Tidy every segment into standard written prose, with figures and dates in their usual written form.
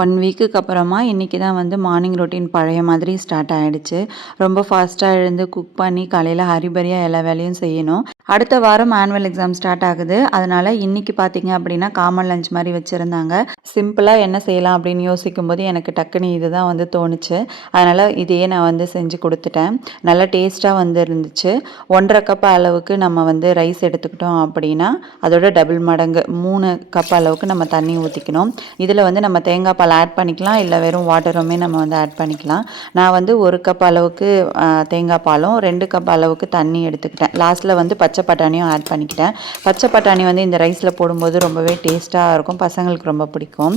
1 வீக்குக்கு அப்புறமா இன்றைக்கி தான் வந்து மார்னிங் ரொட்டீன் பழைய மாதிரி ஸ்டார்ட் ஆகிடுச்சு. ரொம்ப ஃபாஸ்ட்டாக எழுந்து குக் பண்ணி காலையில் ஹரிபரியாக எல்லா வேலையும் செய்யணும். அடுத்த வாரம் ஆனுவல் எக்ஸாம் ஸ்டார்ட் ஆகுது. அதனால் இன்றைக்கி பார்த்தீங்க அப்படின்னா காமன் லஞ்ச் மாதிரி வச்சுருந்தாங்க. சிம்பிளாக என்ன செய்யலாம் அப்படின்னு யோசிக்கும்போது எனக்கு டக்குன்னு இது தான் வந்து தோணுச்சு. அதனால் இதையே நான் வந்து செஞ்சு கொடுத்துட்டேன். நல்லா டேஸ்ட்டாக வந்து இருந்துச்சு. 1.5 கப் அளவுக்கு நம்ம வந்து ரைஸ் எடுத்துக்கிட்டோம் அப்படின்னா அதோட டபுள் மடங்கு 3 கப் அளவுக்கு நம்ம தண்ணி ஊற்றிக்கணும். இதில் வந்து நம்ம தேங்காய் பால் ஆட் பண்ணிக்கலாம், இல்லை வெறும் வாட்டருமே நம்ம வந்து ஆட் பண்ணிக்கலாம். நான் வந்து 1 கப் அளவுக்கு தேங்காய் பாலும் 2 கப் அளவுக்கு தண்ணி எடுத்துக்கிட்டேன். லாஸ்ட்டில் வந்து பச்சை பட்டாணியும் ஆட் பண்ணிக்கிட்டேன். பச்சை பட்டாணி வந்து இந்த ரைஸில் போடும்போது ரொம்பவே டேஸ்ட்டாக இருக்கும், பசங்களுக்கு ரொம்ப பிடிக்கும்.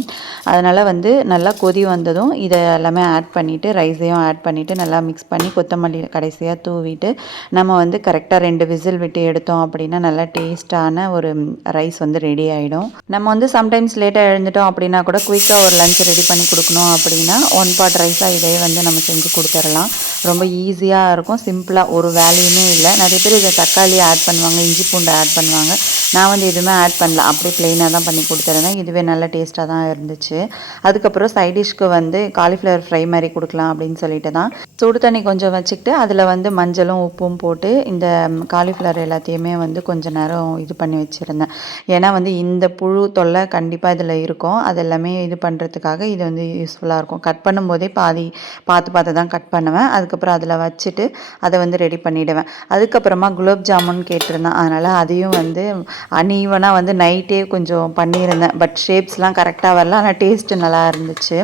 அதனால் வந்து நல்லா கொதி வந்ததும் இதை எல்லாமே ஆட் பண்ணிவிட்டு ரைஸையும் ஆட் பண்ணிவிட்டு நல்லா மிக்ஸ் பண்ணி கொத்தமல்லி கடைசியாக தூவிட்டு நம்ம வந்து கரெக்டாக 2 விசில் விட்டு எடுத்தோம் அப்படின்னா நல்லா டேஸ்ட்டான ஒரு ரைஸ் வந்து ரெடி ஆகிடும். நம்ம வந்து சம்டைம்ஸ் லேட்டாக எழுந்துட்டோம் அப்படின்னா கூட குயிக்காக ஒரு லஞ்ச் ரெடி பண்ணி கொடுக்கணும் அப்படின்னா 1 பாட் ரைஸாக இதே வந்து நம்ம செஞ்சு கொடுத்துடலாம். ரொம்ப ஈஸியாக இருக்கும், சிம்பிளாக ஒரு வேலையுமே இல்லை. நிறைய பேர் இதை தக்காளி ஆட் பண்ணுவாங்க, இஞ்சி பூண்டு ஆட் பண்ணுவாங்க. நான் வந்து எதுவுமே ஆட் பண்ணல, அப்படியே ப்ளெயினாக தான் பண்ணி கொடுத்துருந்தேன். இதுவே நல்ல டேஸ்ட்டாக தான் இருந்துச்சு. அதுக்கப்புறம் சைட் டிஷ்க்கு வந்து காலிஃப்ளவர் ஃப்ரை மாதிரி கொடுக்கலாம் அப்படின்னு சொல்லிட்டு தான் சுடு தண்ணி கொஞ்சம் வச்சுக்கிட்டு அதில் வந்து மஞ்சளும் உப்பும் போட்டு இந்த காலிஃப்ளவர் எல்லாத்தையுமே வந்து கொஞ்சம் நேரம் இது பண்ணி வச்சுருந்தேன். ஏன்னா வந்து இந்த புழு தொல்லை கண்டிப்பாக இதில் இருக்கும். அதெல்லாமே இது பண்ணுறதுக்காக இது வந்து யூஸ்ஃபுல்லாக இருக்கும். கட் பண்ணும்போதே பாதி பார்த்து தான் கட் பண்ணுவேன். அதுக்கப்புறம் அதில் வச்சுட்டு அதை வந்து ரெடி பண்ணிவிடுவேன். அதுக்கப்புறமா குலோப் ஜாமுன் கேட்டிருந்தேன். அதனால் அதையும் வந்து அன்ஈவனாக வந்து நைட்டே கொஞ்சம் பண்ணியிருந்தேன். பட் ஷேப்ஸ்லாம் கரெக்டாக வரல, ஆனால் டேஸ்ட்டு நல்லா இருந்துச்சு.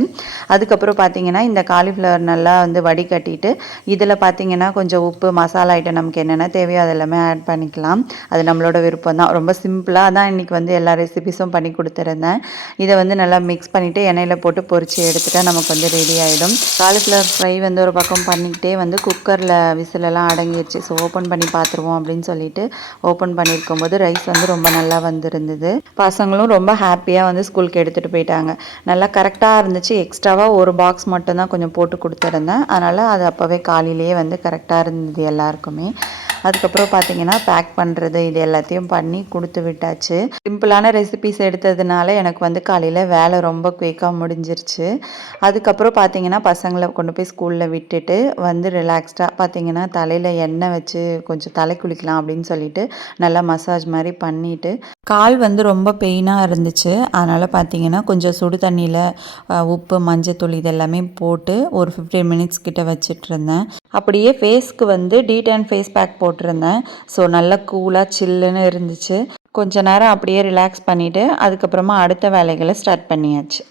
அதுக்கப்புறம் பார்த்திங்கன்னா இந்த காலிஃப்ளவர் நல்லா வந்து வடிகட்டிட்டு இதில் பார்த்திங்கன்னா கொஞ்சம் உப்பு, மசாலா ஐட்டம் நமக்கு என்னென்ன தேவையோ அதெல்லாமே ஆட் பண்ணிக்கலாம். அது நம்மளோட விருப்பம் தான். ரொம்ப சிம்பிளாக தான் இன்றைக்கி வந்து எல்லா ரெசிபிஸும் பண்ணி கொடுத்துருந்தேன். இதை வந்து நல்லா மிக்ஸ் பண்ணிவிட்டு எண்ணெயில் போட்டு பொரித்து எடுத்துட்டா நமக்கு வந்து ரெடி ஆகிடும். காலிஃப்ளவர் ஃப்ரை வந்து ஒரு பக்கம் பண்ணிக்கிட்டே வந்து குக்கரில் விசிலெல்லாம் அடங்கிடுச்சு. ஸோ ஓப்பன் பண்ணி பார்த்துருவோம் அப்படின்னு சொல்லிட்டு ஓப்பன் பண்ணியிருக்கும்போது ரைஸ் வந்து ரொம்ப நல்லா வந்திருந்தது. பசங்களும் ரொம்ப ஹாப்பியாக வந்து ஸ்கூலுக்கு எடுத்துகிட்டு போயிட்டாங்க. நல்லா கரெக்டாக இருந்துச்சு. எக்ஸ்ட்ராவாக ஒரு பாக்ஸ் மட்டும்தான் கொஞ்சம் போட்டு கொடுத்துருந்தேன். அதனால் அது அப்போவே காலையிலேயே வந்து கரெக்டாக இருந்தது எல்லாருக்குமே. அதுக்கப்புறம் பார்த்திங்கன்னா பேக் பண்ணுறது இது எல்லாத்தையும் பண்ணி கொடுத்து விட்டாச்சு. சிம்பிளான ரெசிபிஸ் எடுத்ததுனால எனக்கு வந்து காலையில் வேலை ரொம்ப குயிக்காக முடிஞ்சிருச்சு. அதுக்கப்புறம் பார்த்திங்கன்னா பசங்களை கொண்டு போய் ஸ்கூலில் விட்டுட்டு வந்து ரிலாக்ஸ்டாக பார்த்திங்கன்னா தலையில் எண்ணெய் வச்சு கொஞ்சம் தலை குளிக்கலாம் அப்படின்னு சொல்லிட்டு நல்லா மசாஜ் மாதிரி பண்ணிவிட்டு கால் வந்து ரொம்ப பெயினாக இருந்துச்சு. அதனால் பார்த்திங்கன்னா கொஞ்சம் சுடு தண்ணியில் உப்பு, மஞ்சத்தூள் இதெல்லாமே போட்டு ஒரு 15 மினிட்ஸ் கிட்ட வச்சுட்டு இருந்தேன். அப்படியே ஃபேஸ்க்கு வந்து டீடான் ஃபேஸ் பேக் போட்டிருந்தேன். ஸோ நல்லா கூலாக சில்லுன்னு இருந்துச்சு. கொஞ்ச நேரம் அப்படியே ரிலாக்ஸ் பண்ணிவிட்டு அதுக்கப்புறமா அடுத்த வேலைகளை ஸ்டார்ட் பண்ணியாச்சு.